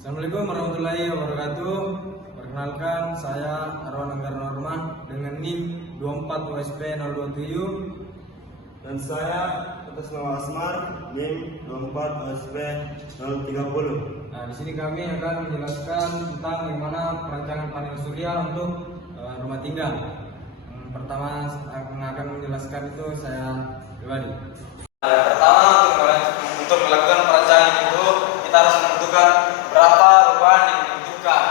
Assalamualaikum warahmatullahi wabarakatuh. Perkenalkan, saya Arwan Anggar Norman dengan NIM 24 USP 027. Dan saya atas nama Asmar, NIM 24 USP 030. Nah, di sini kami akan menjelaskan tentang bagaimana perancangan panel surya untuk rumah tinggal. Pertama yang akan menjelaskan itu saya pribadi. Pertama, untuk melakukan perancangan itu kita harus menentukan berapa beban yang dibutuhkan.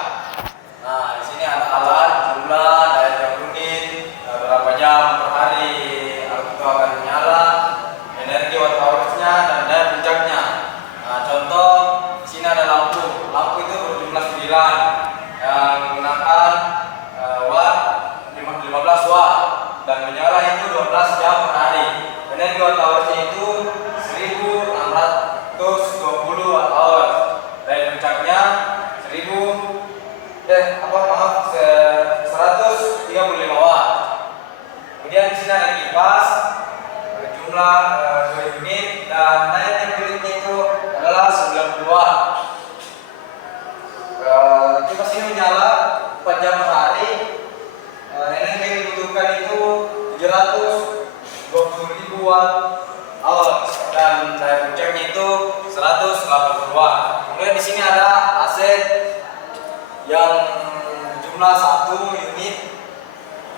Nah, di sini ada alat, jumlah, daya jam unit, berapa jam per hari alat itu akan menyala, energi watt hours-nya dan daya puncaknya. Nah, contoh di sini ada lampu. Lampu itu berjumlah 9 yang menggunakan watt 15 watt dan menyala itu 12 jam per hari. Energi watt hours-nya itu 1620 watt hours. Daya puncaknya 135 watt. Kemudian di sini ada kipas berjumlah 2 unit dan daya temperaturnya itu adalah 90 watt. Kipas ini menyala 4 jam per hari. Energi yang dibutuhkan itu 720.000 watt hours dan daya puncaknya itu 180 watt. Kemudian di sini ada AC yang jumlah 1 unit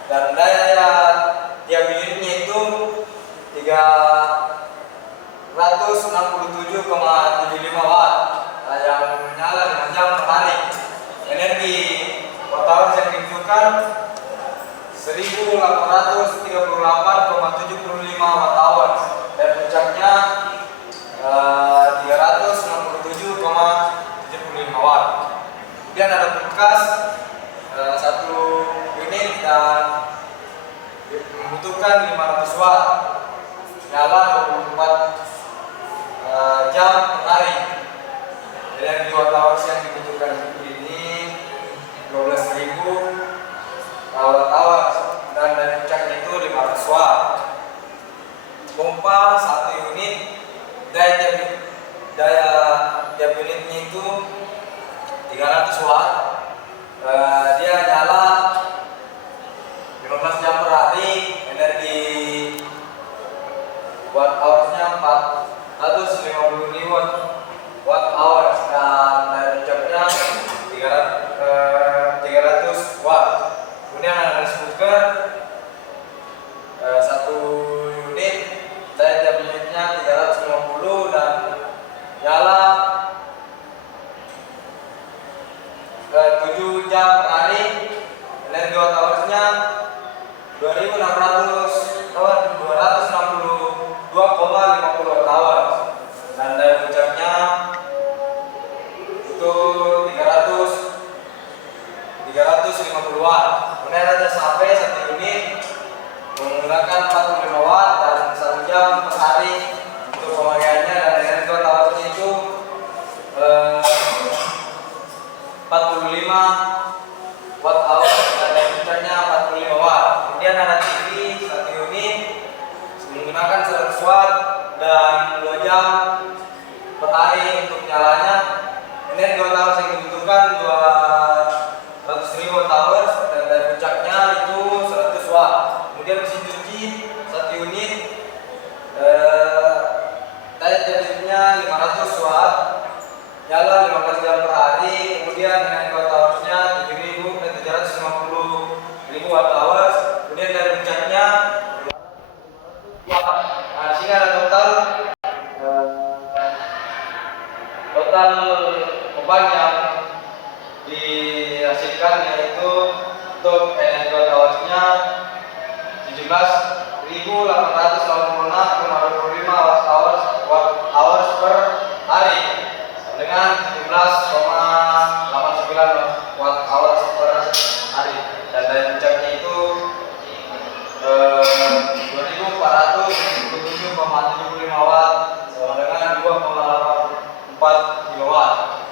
dan daya tiap unitnya itu 367,75 watt yang menyala 5 jam per hari. Energi watt hours yang dibutuhkan 1838,75 watt hours dan puncaknya 367,75 watt. Kemudian ada kulkas 1 unit dan membutuhkan 500 watt, nyala 24 jam per hari. Energi watt hours yang dibutuhkan ini 12.000 watt hours dan daya puncaknya itu 500 watt. Pompa 1 unit, daya tiap unitnya itu 300 watt. Dia nyala 15 jam per hari. Energi watt hours-nya 450.000 watt hours dan daya puncaknya 300 watt. Kemudian ada rice cooker 1 unit, daya tiap unitnya 350 dan nyala 7 jam per hari. Energi watt hours-nya 262,50 watt hours dan daya puncaknya itu 350 watt. Kemudian ada HP 1 unit menggunakan 45 watt dan 1 jam per hari untuk pemakaiannya dan energi watt hours-nya itu 45 watt hours dan daya puncaknya 45 watt. Kemudian ada TV 1 unit menggunakan 100 watt dan 2 jam per hari untuk nyalanya. Energi watt hours yang dibutuhkan 200.000 watt hours dan daya puncaknya itu 100 watt. Kemudian mesin cuci 1 unit, daya unitnya 500 watt, nyala 15 jam per hari. Kemudian energi watt hours-nya 750.000 watt hours. Kemudian daya puncaknya watt. Nah, di sini ada total beban yang dihasilkan, yaitu untuk energi watt hours-nya 17.886,25 watt hours per hari dengan 17,89 watt hours per hari dan daya puncaknya itu 2.477,75 watt sama dengan 2,84 kilowatt.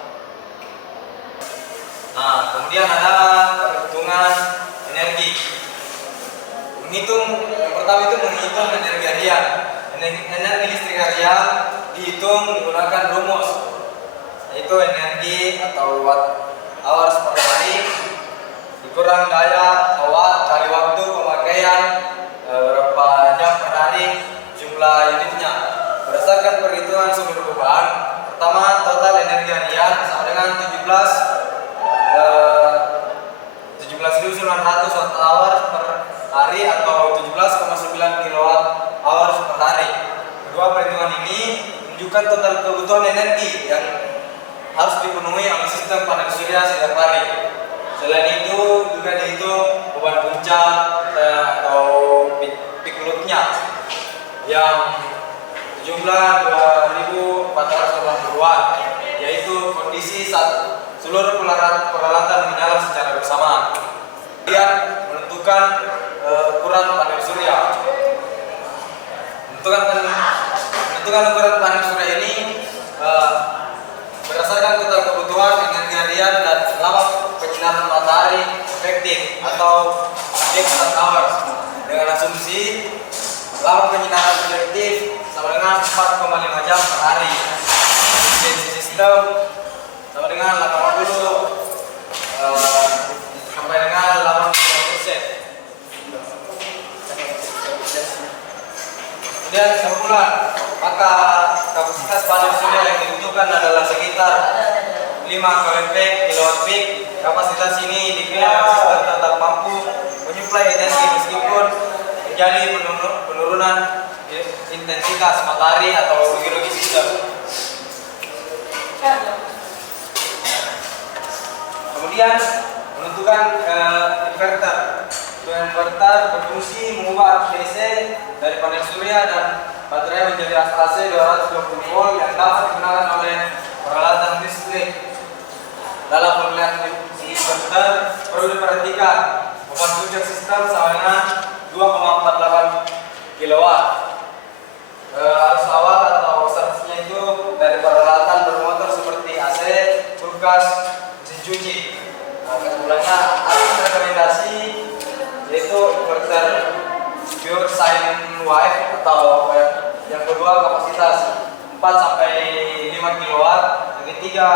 Nah, kemudian ada perhitungan energi. Yang pertama itu menghitung energi harian. Energi listrik harian dihitung menggunakan rumus yaitu energi atau watt hours per hari dikurang daya watt kali waktu pemakaian berapa jam per hari jumlah unitnya. Berdasarkan perhitungan sumber beban, pertama total energi harian sama dengan 17.900 watt-hours per hari atau 17,9 kilowatt hours per hari. Kedua perhitungan ini menunjukkan total kebutuhan energi yang harus dipenuhi oleh sistem panel surya setiap hari. Selain itu juga dihitung beban puncak atau peak load-nya yang jumlah 2.480 watt, yaitu kondisi saat seluruh peralatan menyala secara bersamaan. Kemudian menentukan ukuran panel surya. Menentukan ukuran panel surya ini berdasarkan total kebutuhan energi harian dan lama penyinaran matahari efektif atau peak hours, dengan asumsi lama penyinaran efektif sama dengan 4,5 jam per hari. Efisiensi sistem sama dengan 80 sampai dengan 80%. Kemudian kesimpulan, maka kapasitas panel surya yang dibutuhkan adalah sekitar 5 kWp kilowatt peak. Kapasitas ini diklaim sistem tetap mampu menyuplai energi meskipun terjadi penurunan intensitas matahari atau bagi sistem. Kemudian menentukan inverter. Inverter berfungsi mengubah DC dari panel surya dan baterai menjadi AC 220 volt yang dapat digunakan oleh peralatan listrik. Dalam pemilihan inverter perlu diperhatikan beban puncak sistem sama dengan 2,48 kilowatt. Arus awal atau servicenya itu dari peralatan bermotor seperti AC, kulkas, mesin cuci. Kesimpulannya, arus rekomendasi yaitu inverter pure sine wave atau yang kedua kapasitas 4 sampai 5 kilowatt, yang ketiga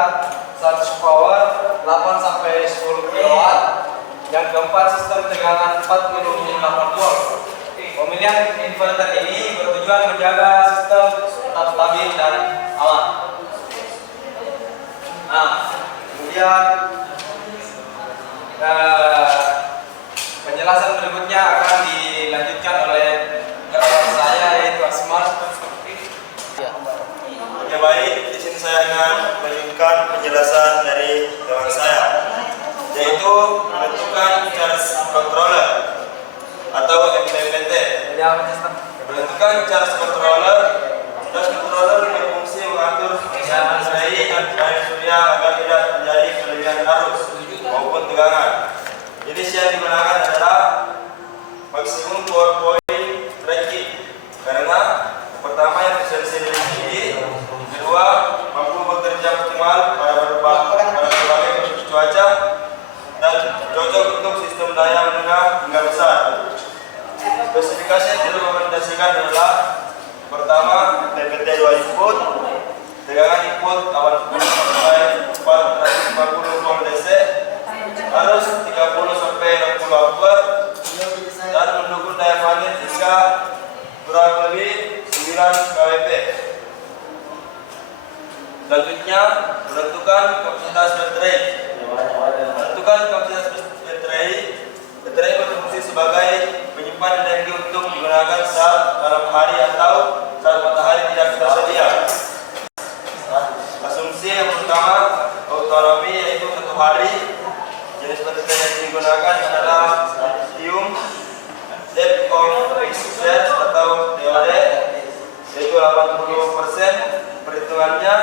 charge power 8 sampai 10 kilowatt, yang keempat sistem tegangan 4,8 volt. Pemilihan inverter ini bertujuan menjaga sistem tetap stabil dan aman. Nah, kemudian penjelasan berikutnya akan dilanjutkan oleh rekan saya yaitu Asmar. Oke, baik, di sini saya akan melanjutkan penjelasan dari teman saya, yaitu menentukan charge controller atau MPPT. Menentukan charge controller. Charge controller berfungsi mengatur pengisian baterai dan panel surya agar tidak terjadi kelebihan arus maupun tegangan. Jenis yang digunakan adalah maksimum power point tracking, karena pertama yang efisiensi lebih tinggi, kedua mampu bekerja optimal pada berbagai cuaca dan cocok untuk sistem daya menengah hingga besar. Spesifikasi yang direkomendasikan adalah pertama PPT 2 input, tegangan input 80 sampai 450 volt DC, arus 30 sampai 60 ampere, dan mendukung daya magnet hingga kurang lebih 9 kWp. Selanjutnya menentukan kapasitas baterai. Menentukan kapasitas baterai. Baterai berfungsi sebagai penyimpan energi untuk digunakan saat malam hari atau saat matahari tidak tersedia. Asumsi yang pertama, autonomi, yaitu 1 hari. Jenis baterai yang digunakan adalah lithium lead oxide atau DOD, yaitu 80%. Perhitungannya,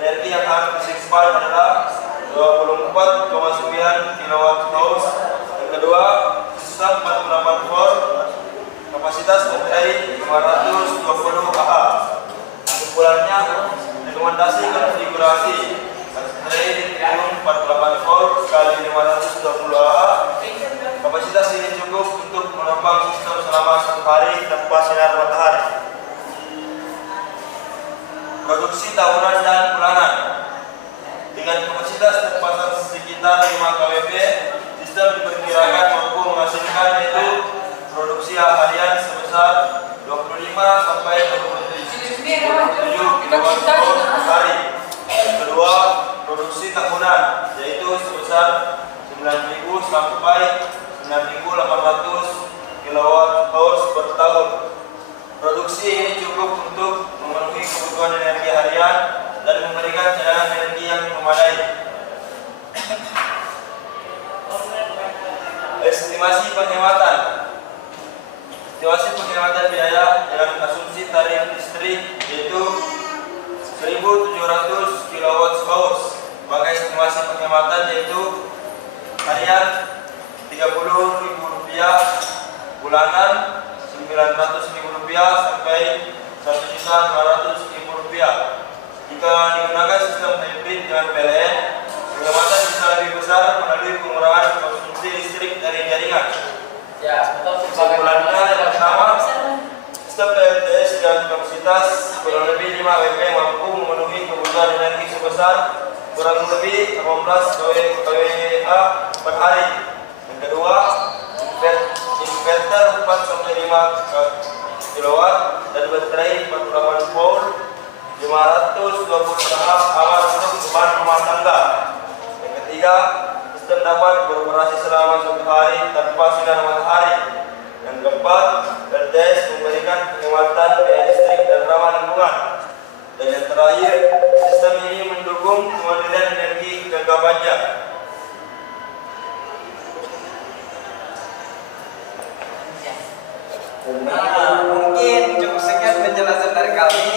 energi yang harus disimpan adalah 24,9 kWh. Yang kedua, sistem 48 volt, kapasitas baterai 520 Ah. Kesimpulannya, rekomendasi konfigurasi baterai lithium 48 volt kali 520 Ah. Kapasitas ini cukup untuk menopang sistem selama 1 hari tanpa sinar matahari. Produksi tahunan dan bulanan. sekitar 5 kWp. Sistem diperkirakan mampu menghasilkan yaitu produksi harian sebesar 25 sampai 27 kWh per hari. Kedua, produksi tahunan yaitu sebesar 9.000 sampai 9.800 kWh per tahun. Produksi ini cukup untuk memenuhi kebutuhan energi harian dan memberikan cadangan energi yang memadai. Estimasi penghematan. Estimasi penghematan biaya dengan asumsi tarif listrik yaitu 1.700 kWh. Maka estimasi penghematan yaitu harian Rp30.000, bulanan Rp900.000 sampai Rp1.200.000. Jika digunakan sistem hybrid dengan PLN, penghematan bisa lebih besar melalui pengurangan konsumsi listrik dari jaringan. Kesimpulannya yang pertama, sistem PLTS dan kapasitas kurang lebih 5 WP mampu memenuhi kebutuhan energi sebesar kurang lebih 18 kWh per hari. Yang kedua, inverter 4-5 kW dan baterai 48 volt 520 mAh untuk beban rumah tangga. Yang ketiga, sistem dapat beroperasi selama 1 hari tanpa sinar matahari. Yang keempat, LTS memberikan penghematan biaya listrik dan ramah lingkungan. Dan yang terakhir, sistem ini mendukung kemandirian energi jangka panjang. Nah, mungkin cukup sekian penjelasan dari kami.